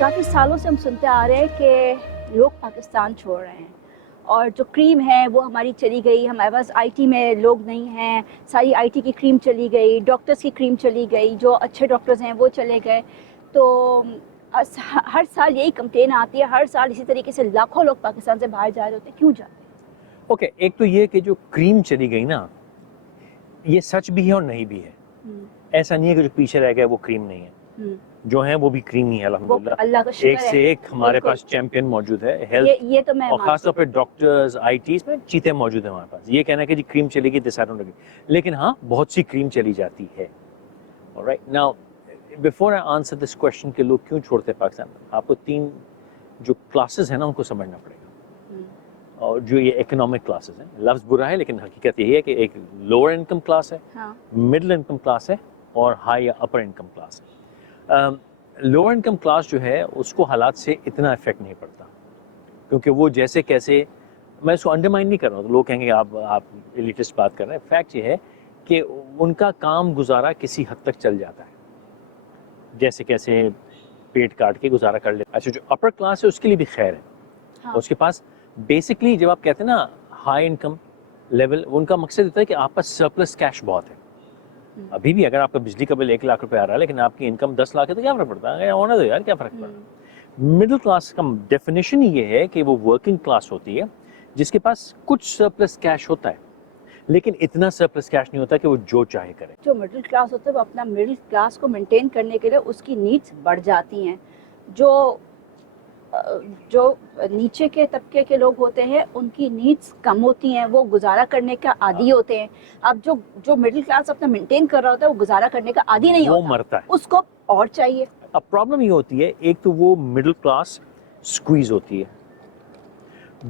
کافی سالوں سے ہم سنتے آ رہے ہیں کہ لوگ پاکستان چھوڑ رہے ہیں اور جو کریم ہے وہ ہماری چلی گئی. ہمارے پاس آئی ٹی میں لوگ نہیں ہیں, ساری آئی ٹی کی کریم چلی گئی, ڈاکٹرز کی کریم چلی گئی, جو اچھے ڈاکٹرز ہیں وہ چلے گئے. تو ہر سال یہی کمپلین آتی ہے, ہر سال اسی طریقے سے لاکھوں لوگ پاکستان سے باہر جا رہے ہوتے ہیں. کیوں جاتے ہیں؟ اوکے, ایک تو یہ کہ جو کریم چلی گئی نا, یہ سچ بھی ہے اور نہیں بھی ہے. ایسا نہیں ہے کہ جو پیچھے رہ گیا وہ کریم نہیں ہے, جو ہیں وہ بھی کریم ہی ہے الحمدللہ. اللہ کا شکر ہے, ایک سے ایک ہمارے پاس چیمپئن موجود ہے ہیلتھ, یہ تو میں اور خاص طور پہ ڈاکٹرز, آئی ٹیز میں چیتے موجود ہیں ہمارے پاس. یہ کہنا ہے کہ جی کریم چلے گی ڈسائڈ لگی, لیکن ہاں بہت سی کریم چلی جاتی ہے. Alright, now before I answer this question کہ لوگ کیوں چھوڑتے ہیں پاکستان, آپ کو 3 جو کلاسز ہیں نا ان کو سمجھنا پڑے گا. اور جو یہ اکنامک کلاسز ہیں, لفظ برا ہے لیکن حقیقت یہی ہے کہ ایک لوور انکم کلاس ہے, مڈل انکم کلاس ہے, اور ہائی یا اپر انکم کلاس ہے. لوور انکم کلاس جو ہے اس کو حالات سے اتنا افیکٹ نہیں پڑتا, کیونکہ وہ جیسے کیسے, میں اس کو انڈرمائن نہیں کر رہا ہوں, تو لوگ کہیں گے آپ ایلیٹسٹ بات کر رہے ہیں. فیکٹ یہ ہے کہ ان کا کام گزارا کسی حد تک چل جاتا ہے, جیسے کیسے پیٹ کاٹ کے گزارا کر لیتا. اچھا, جو اپر کلاس ہے اس کے لیے بھی خیر ہے, اس کے پاس بیسکلی جب آپ کہتے ہیں نا ہائی انکم لیول, ان کا مقصد ہوتا ہے کہ آپ پاس سرپلس کیش بہت ہے. ابھی بھی اگر آپ کا بجلی کا بل 1 لاکھ روپے آ رہا ہے لیکن آپ کی انکم 10 لاکھ ہے تو کیا فرق پڑتا ہے, ہونا دو یار, کیا فرق پڑتا ہے. مڈل کلاس کا ڈیفینیشن یہ ہے کہ وہ ورکنگ کلاس ہوتی ہے جس کے پاس کچھ سرپلس کیش ہوتا ہے, لیکن اتنا سرپلس کیش نہیں ہوتا کہ وہ جو چاہے کرے. جو مڈل کلاس ہوتا ہے وہ اپنا مڈل کلاس کو مینٹین کرنے کے لیے اس کی نیڈس بڑھ جاتی ہیں. جو نیچے کے طبقے کے لوگ ہوتے ہیں ان کی نیڈس کم ہوتی ہیں, وہ گزارا کرنے کا عادی ہوتے ہیں. اب جو مڈل کلاس اپنا مینٹین کر رہا ہوتا ہے وہ گزارا کرنے کا عادی نہیں ہوتا, وہ مرتا ہے, اس کو اور چاہیے. اب پرابلم یہ ہوتی ہے, ایک تو وہ مڈل کلاس سکویز ہوتی ہے,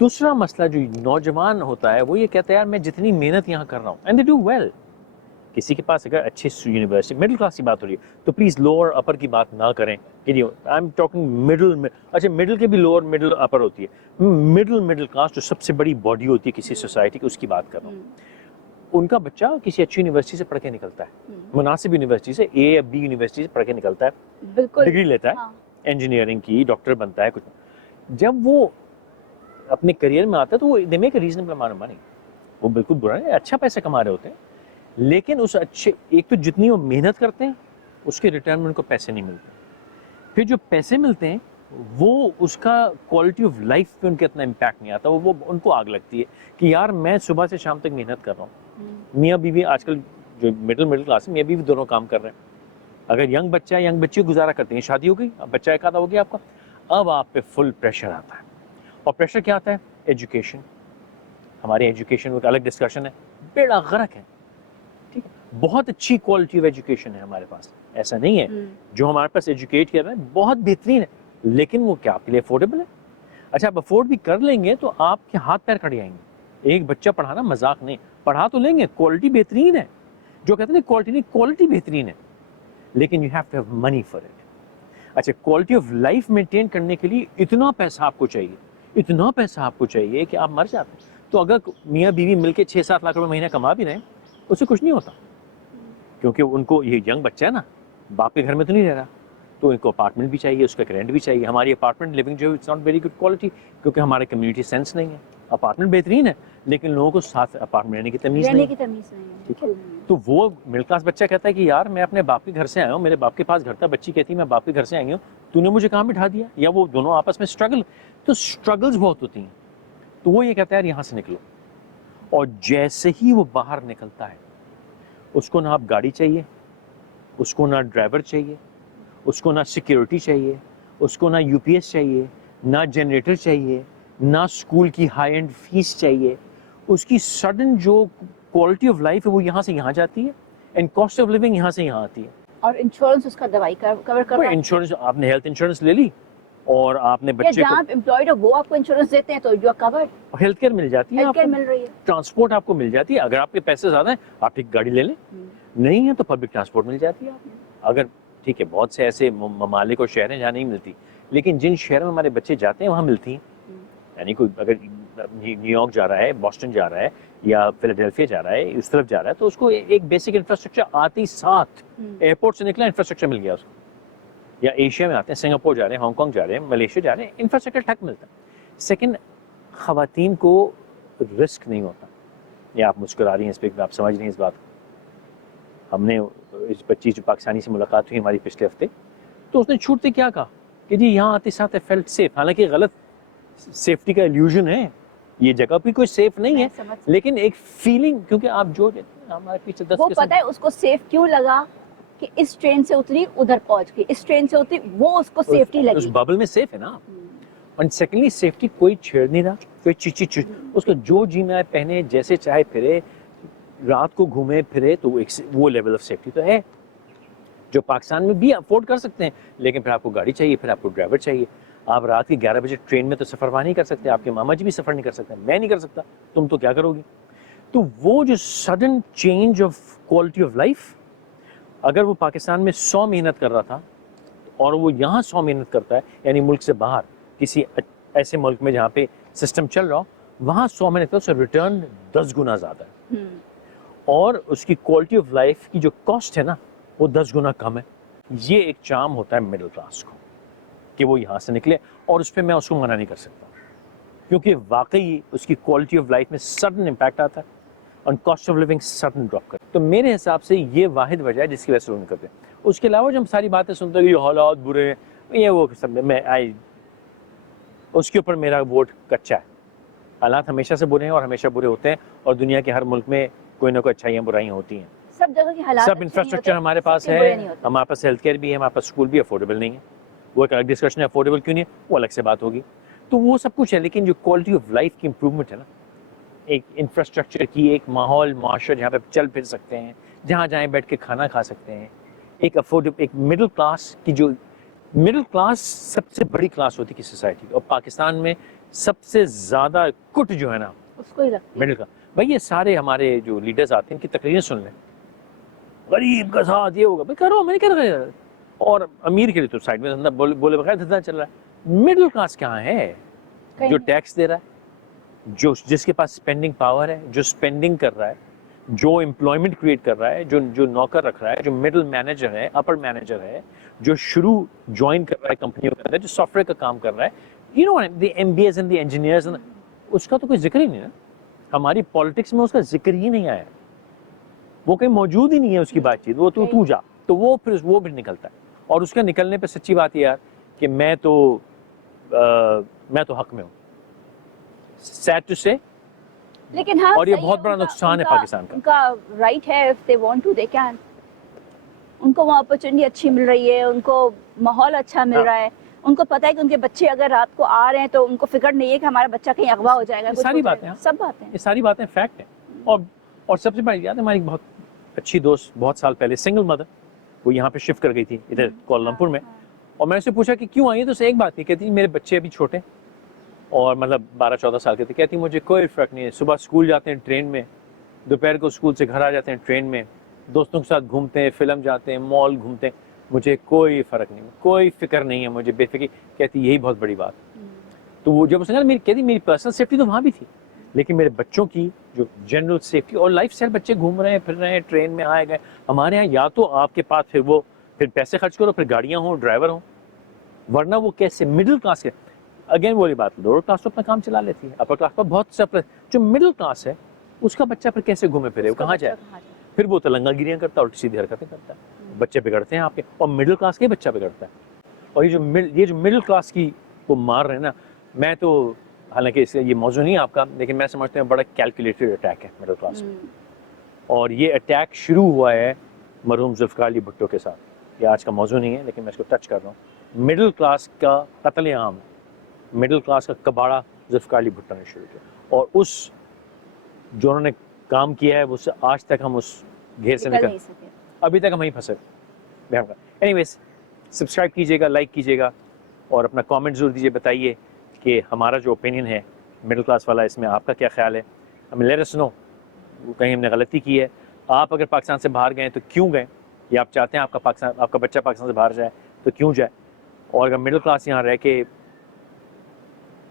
دوسرا مسئلہ جو نوجوان ہوتا ہے وہ یہ کہتا ہے یار میں جتنی محنت یہاں کر رہا ہوں, اینڈ دے ڈو ویل. کسی کے پاس اگر اچھی یونیورسٹی, مڈل کلاس کی بات ہو رہی ہے تو پلیز لوور اپر کی بات نہ کریں. I am talking middle. اچھا, مڈل کے بھی لوور مڈل اپر ہوتی ہے, مڈل کلاس جو سب سے بڑی باڈی ہوتی ہے کسی سوسائٹی کی, اس کی بات کر رہا ہوں. ان کا بچہ کسی اچھی یونیورسٹی سے پڑھ کے نکلتا ہے, مناسب یونیورسٹی سے, اے یا بی یونیورسٹی سے پڑھ کے نکلتا ہے, ڈگری لیتا ہے انجینئرنگ کی, ڈاکٹر بنتا ہے کچھ. جب وہ اپنے کریئر میں آتا ہے تو وہ they make a reasonable amount of money, وہ بالکل برا نہیں, اچھا پیسہ کما رہے ہوتے ہیں, لیکن اس اچھے, ایک تو جتنی وہ محنت کرتے ہیں اس کے ریٹرن میں ان کو پیسے نہیں ملتے. پھر جو پیسے ملتے ہیں وہ اس کا کوالٹی آف لائف پہ ان کے اتنا امپیکٹ نہیں آتا. وہ ان کو آگ لگتی ہے کہ یار میں صبح سے شام تک محنت کر رہا ہوں. میاں بیوی آج کل جو مڈل کلاس ہے, میاں بیوی دونوں کام کر رہے ہیں. اگر ینگ بچہ ہے, ینگ بچی گزارا کرتے ہیں, شادی ہو گئی, اب بچہ ایک آدھا ہو گیا آپ کا, اب آپ پہ فل پریشر آتا ہے. اور پریشر کیا آتا ہے؟ ایجوکیشن. ہماری ایجوکیشن ایک الگ ڈسکشن ہے, بیڑا غرق ہے. ٹھیک ہے, بہت اچھی کوالٹی آف ایجوکیشن ہے ہمارے پاس, ایسا نہیں ہے. جو ہمارے پاس ایجوکیٹ کر رہے ہیں بہت بہترین ہے, لیکن وہ کیا آپ کے لیے افورڈیبل ہے؟ اچھا, آپ افورڈ بھی کر لیں گے تو آپ کے ہاتھ پیر کھڑ جائیں گے. ایک بچہ پڑھانا مذاق نہیں, پڑھا تو لیں گے, کوالٹی بہترین ہے. جو کہتے ہیں کوالٹی نہیں, کوالٹی بہترین ہے, لیکن you have to have money for it. اچھا, کوالٹی آف لائف مینٹین کرنے کے لیے اتنا پیسہ آپ کو چاہیے, اتنا پیسہ آپ کو چاہیے کہ آپ مر جاتے ہیں. تو اگر میاں بیوی مل کے 6-7 لاکھ روپے مہینہ کما بھی رہے ہیں, اس سے کچھ نہیں ہوتا, کیونکہ ان کو یہ ینگ بچہ ہے نا, باپ کے گھر میں تو نہیں رہ رہا, تو ان کو اپارٹمنٹ بھی چاہیے, اس کا رینٹ بھی چاہیے. ہماری اپارٹمنٹ لیونگ جو ہے it's not very good quality, کیونکہ ہمارے کمیونٹی سینس نہیں ہے. اپارٹمنٹ بہترین ہے لیکن لوگوں کو ساتھ اپارٹمنٹ رہنے کی تمیز نہیں. تو وہ مڈل کلاس بچہ کہتا ہے کہ یار میں اپنے باپ کے گھر سے آیا ہوں, میرے باپ کے پاس گھر تھا, بچی کہتی ہے میں باپ کے گھر سے آئی ہوں, تو نے مجھے کہاں بٹھا دیا, یا وہ دونوں آپس میں اسٹرگل. تو اسٹرگلز بہت ہوتی ہیں. تو وہ یہ کہتا ہے یار یہاں سے نکلو, اور جیسے ہی وہ باہر نکلتا ہے اس کو نہ آپ گاڑی چاہیے, اس کو نہ ڈرائیور چاہیے, اس کو نہ سیکیورٹی چاہیے, اس کو نہ یو پی ایس چاہیے, نہ جنریٹر چاہیے, نہ اسکول کی ہائی اینڈ فیس چاہیے. اس کی سڈن جو کوالٹی آف لائف ہے وہ یہاں سے یہاں جاتی ہے, اینڈ کاسٹ آف لیونگ یہاں سے یہاں آتی ہے. اور انشورنس اس کا دوائی کور کر رہا ہے. انشورنس, آپ نے ہیلتھ انشورنس لے لی اور آپ نے بچے جہاں آپ امپلائڈ ہو وہ آپ کو انشورنس دیتے ہیں تو you are covered, health care مل جاتی ہے, ہیلتھ کیئر مل رہی ہے, ٹرانسپورٹ آپ کو مل جاتی ہے. اگر آپ کے پیسے زیادہ ہیں آپ ایک گاڑی لے لیں, نہیں ہے تو پبلک ٹرانسپورٹ مل جاتی ہے. اگر ٹھیک ہے, بہت سے ایسے ممالک اور شہر ہیں جہاں نہیں ملتی, لیکن جن شہروں میں ہمارے بچے جاتے ہیں وہاں ملتی ہیں. یعنی کوئی اگر نیو یارک جا رہا ہے, بوسٹن جا رہا ہے, یا فیلاڈیلفیا جا رہا ہے, اس طرف جا رہا ہے, تو اس کو ایک بیسک انفراسٹرکچر آتی ساتھ ایئرپورٹ سے نکلا انفراسٹرکچر مل گیا اس کو. یا ایشیا میں آتے ہیں, سنگاپور جا رہے ہیں, ہانگ کانگ جا رہے ہیں, ملیشیا جا رہے ہیں, انفراسٹرکچر ٹھک ملتا ہے. سیکنڈ, خواتین کو رسک نہیں ہوتا. یہ آپ مسکرا رہی ہیں اس پہ, آپ سمجھ رہی ہیں اس بات کو. ہم نے اس بچی جو پاکستانی سے ملاقات ہوئی ہماری پچھلے ہفتے, تو اس نے چھوٹتے کیا کہا کہ جی یہاں آتے ساتھ فیلٹ سیف. حالانکہ غلط سیفٹی کا ایلیوژن ہے, یہ جگہ بھی کوئی سیف نہیں ہے, لیکن ایک فیلنگ, کیونکہ آپ جو ہمارے پیچھے 10 وہ پتہ ہے اس کو سیف کیوں لگا کہ اس ٹرین سے اتری ادھر پہنچ گئی, اس ٹرین سے اتری, وہ اس کو سیفٹی اس لگی. ببل میں سیف ہے نا. اور سیکنڈلی سیفٹی کوئی چھیڑ نہیں رہا, کوئی چیچی اس کا جو جینا ہے پہنے, جیسے چاہے پھرے, رات کو گھومے پھرے, تو وہ لیول آف سیفٹی تو ہے جو پاکستان میں بھی افورڈ کر سکتے ہیں. لیکن پھر آپ کو گاڑی چاہیے, پھر آپ کو ڈرائیور چاہیے. آپ رات کے 11 بجے ٹرین میں تو سفر نہیں کر سکتے, آپ کے ماما جی بھی سفر نہیں کر سکتے, میں نہیں کر سکتا, تم تو کیا کرو گی. تو وہ جو sudden change of quality of life, اگر وہ پاکستان میں 100 محنت کر رہا تھا اور وہ یہاں 100 محنت کرتا ہے, یعنی ملک سے باہر کسی ایسے ملک میں جہاں پہ سسٹم چل رہا ہو, وہاں 100 محنت کرتا ہے, اس کا ریٹرن 10 گنا زیادہ ہے. اور اس کی کوالٹی آف لائف کی جو کاسٹ ہے نا, وہ 10 گنا کم ہے. یہ ایک چارم ہوتا ہے مڈل کلاس کو کہ وہ یہاں سے نکلے, اور اس پہ میں اس کو منع نہیں کر سکتا, کیونکہ واقعی اس کی کوالٹی آف لائف میں سڈن امپیکٹ آتا ہے اور cost of living sudden drop کرتا ہے. تو میرے حساب سے یہ واحد وجہ ہے جس کی وجہ سے وہ نہیں کرتے. اس کے علاوہ جو ہم ساری باتیں سنتے ہیں کہ یہ حالات برے ہیں, یہ وہ سب, میں اس کے اوپر میرا ووٹ کچا ہے. حالات ہمیشہ سے برے ہیں اور ہمیشہ برے ہوتے ہیں, اور دنیا کے ہر ملک میں کوئی نہ کوئی اچھائیاں برائیاں ہوتی ہیں. سب جگہ کے حالات سب انفراسٹرکچر ہمارے پاس ہے, ہمارے پاس ہیلتھ کیئر بھی ہے, ہمارے پاس اسکول بھی افورڈیبل نہیں ہے. وہ ایک الگ ڈسکشن ہے, افورڈیبل کیوں نہیں ہے وہ الگ سے بات ہوگی. تو وہ سب کچھ ہے, لیکن جو کوالٹی آف لائف کی امپروومنٹ ہے نا, ایک انفراسٹرکچر کی, ایک ماحول, معاشرہ جہاں پہ چل پھر سکتے ہیں, جہاں جائیں بیٹھ کے کھانا کھا سکتے ہیں, ایک افورڈیبل, ایک مڈل کلاس کی, جو مڈل کلاس سب سے بڑی کلاس ہوتی ہے کسی سوسائٹی کی, اور پاکستان میں سب سے زیادہ کٹ جو ہے نا اس کو ہی لگتی ہے. Middle class. بھائی یہ سارے ہمارے جو لیڈرز آتے ہیں ان کی تقریریں سن لیں, غریب کا ساتھ یہ ہوگا, بھائی کرو, میں نہیں کر رہا. اور امیر کے لیے تو سائڈ میں بولے بغیر دھندا چل رہا ہے. مڈل کلاس کہاں ہے جو ٹیکس دے رہا ہے, جو جس کے پاس اسپینڈنگ پاور ہے, جو اسپینڈنگ کر رہا ہے, جو امپلائمنٹ کریٹ کر رہا ہے, جو نوکر رکھ رہا ہے, جو مڈل مینیجر ہے, اپر مینیجر ہے, جو شروع جوائن کر رہا ہے کمپنیوں کے اندر, جو سافٹ ویئر کا کام کر رہا ہے, you know the M B A's and the engineers, اس کا تو کوئی ذکر ہی نہیں ہے. ہماری پالیٹکس میں اس کا ذکر ہی نہیں آیا, وہ کہیں موجود ہی نہیں ہے اس کی بات چیت. وہ تو جا, تو وہ پھر وہ بھی نکلتا ہے. اور اس کا نکلنے پہ سچی بات ہے یار کہ میں تو حق میں ہوں, سیڈ ٹو سے. لیکن ہاں, اور یہ بہت بڑا نقصان ہے پاکستان کا. ان کا رائٹ ہے, if they want to they can. ان کو وہاں اپرچونٹی اچھی مل رہی ہے, ان کو ماحول اچھا مل رہا ہے, ان کو پتہ ہے کہ ان کے بچے اگر رات کو آ رہے ہیں تو ان کو فکر نہیں ہے کہ ہمارا بچہ کہیں اغوا ہو جائے گا. یہ ساری باتیں, سب باتیں, یہ ساری باتیں فیکٹ ہیں. اور سب سے بڑی یاد ہے, ہماری بہت اچھی دوست بہت سال پہلے سنگل مدر, وہ یہاں پہ شفٹ کر گئی تھی ادھر کوالالمپور میں, اور میں نے سے پوچھا کہ کیوں آئی ہے, تو اسے ایک بات تھی, کہتی میرے بچے ابھی چھوٹے اور مطلب 12-14 سال کے تھے, کہتی مجھے کوئی فرق نہیں ہے, صبح اسکول جاتے ہیں ٹرین میں, دوپہر کو اسکول سے گھر آ جاتے ہیں ٹرین میں, دوستوں کے ساتھ گھومتے ہیں, فلم جاتے ہیں, مال گھومتے ہیں, مجھے کوئی فرق نہیں, کوئی فکر نہیں ہے مجھے, بے فکری. کہتی یہی بہت بڑی بات. تو وہ جب اس نے کہا, کہتی میری پرسنل سیفٹی تو وہاں بھی تھی, لیکن میرے بچوں کی جو جنرل سیفٹی اور لائف اسٹائل, بچے گھوم رہے ہیں, پھر رہے ہیں, ٹرین میں آئے گئے. ہمارے یہاں یا تو آپ کے پاس پھر پیسے خرچ کرو, پھر گاڑیاں ہوں, ڈرائیور ہوں, ورنہ وہ کیسے مڈل کلاس کے. اگین وہی بات, لوور کلاس تو اپنا کام چلا لیتی ہے, اپر کلاس پر بہت سا, جو مڈل کلاس ہے اس کا بچہ پھر کیسے گھومے پھرے, وہ کہاں جائے, پھر وہ تلنگا گیریاں کرتا ہے, الٹی سیدھی حرکتیں کرتا ہے, بچے بگڑتے ہیں آپ کے, اور مڈل کلاس کے بچہ بگڑتا ہے. اور یہ جو مڈل کلاس کی وہ مار رہے ہیں نا, میں تو, حالانکہ اس یہ موضوع نہیں ہے آپ کا, لیکن میں سمجھتا ہوں بڑا کیلکولیٹڈ اٹیک ہے مڈل کلاس میں. اور یہ اٹیک شروع ہوا ہے مرحوم ذوالفقار علی بھٹو کے ساتھ. یہ آج کا موضوع نہیں ہے لیکن میں اس کو ٹچ کر رہا ہوں. مڈل کلاس کا قتل عام, مڈل کلاس کا کباڑہ ذوالفقار علی بھٹو نے شروع کیا, اور اس جو انہوں نے کام کیا ہے اس سے آج تک ہم اس گھیر سے نکل نہیں سکے, ابھی تک ہم وہیں پھنسے. اینی ویز, سبسکرائب کیجیے گا, لائک کیجیے گا, اور اپنا کامنٹ ضرور دیجیے, بتائیے کہ ہمارا جو اوپینین ہے مڈل کلاس والا, اس میں آپ کا کیا خیال ہے. ہمیں لیٹ اس نو, کہیں ہم نے غلطی کی ہے. آپ اگر پاکستان سے باہر گئے تو کیوں گئے, یا آپ چاہتے ہیں آپ کا بچہ پاکستان سے باہر جائے تو کیوں جائے. اور اگر مڈل کلاس یہاں رہ کے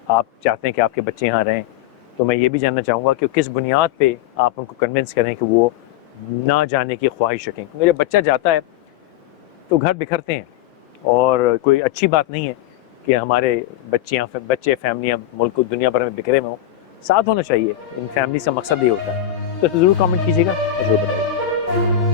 آپ چاہتے ہیں کہ آپ کے بچے یہاں رہیں, تو میں یہ بھی جاننا چاہوں گا کہ کس بنیاد پہ آپ ان کو کنونس کریں کہ وہ نہ جانے کی خواہش رکھیں. کیونکہ جب بچہ جاتا ہے تو گھر بکھرتے ہیں, اور کوئی اچھی بات نہیں ہے کہ ہمارے بچے فیملیاں ملک دنیا بھر میں بکھرے میں ہوں. ساتھ ہونا چاہیے. ان فیملی کا مقصد یہ ہوتا ہے. تو ضرور کامنٹ کیجیے گا اور ضرور بتائیے.